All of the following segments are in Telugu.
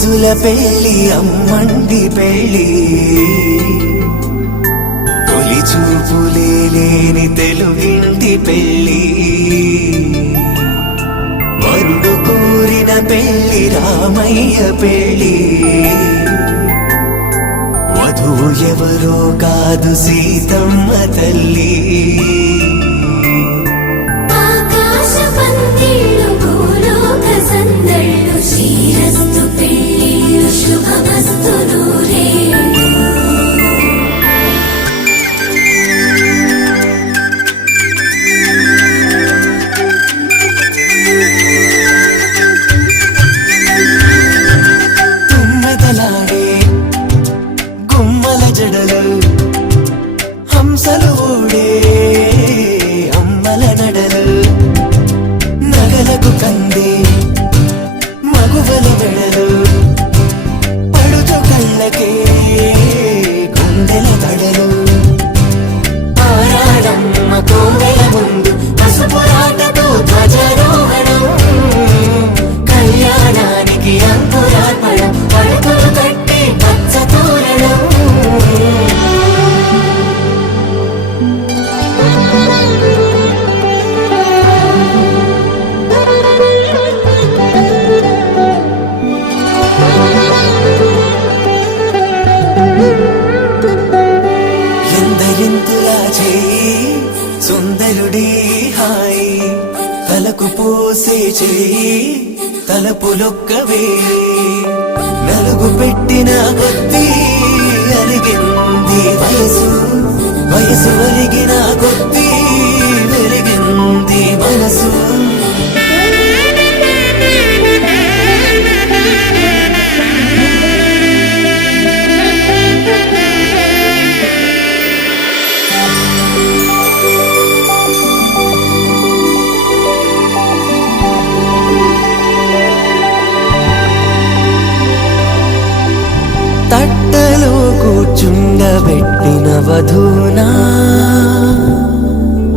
రోజుల పెళ్లి అమ్మండి పెళ్లి తొలి చూపులే లేని తెలుగింటి పెళ్లి వరుడు కోరిన పెళ్లి రామయ్య పెళ్లి వధువు ఎవరో కాదు సీతమ్మ తల్లి శ్రీరస్తు పెళ్ళిళ్ళు శుభమస్తు నూరేళ్ళు తుమ్మెదలాడే గుమ్మల జడలు హంసలు ఊడే అమ్మల నడలు నగలకు కంది మగువల వెడలు పడుచు కళ్ళకే గుండెల తడలు ఆరాడమ్మ కోవెల ముందు పసుపురాటతో ధ్వజారోహణం కళ్యాణానికి అంకురార్పణం పడుకులు కట్టి పచ్చ తోరణం ఎందరింతులా చేయి సుందరుడి హాయి తలకు పోసే చేయి తలపులొక్కవే నలుగు పెట్టిన కొద్దీ అలిగింది వయసు వయసు ఒలిగిన కొద్దీ వెలిగింది మనసు తట్టలో కూర్చుండబెట్టిన వధూనా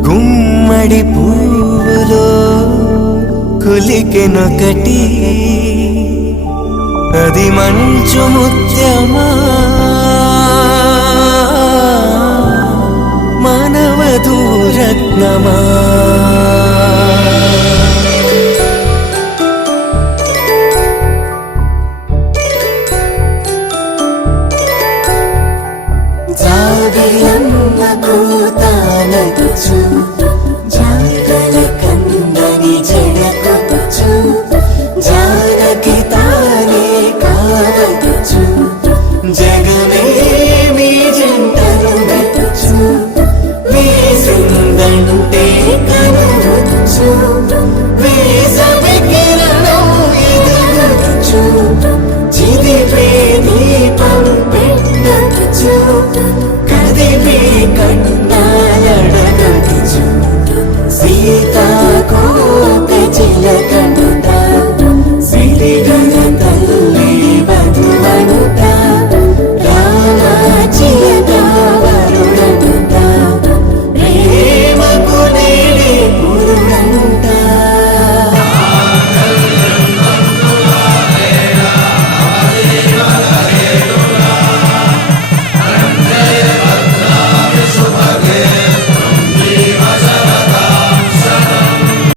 గుమ్మడి పువ్వులో కులికెనొకటి అది మంచు ముత్యమా మానవధూ రత్నమా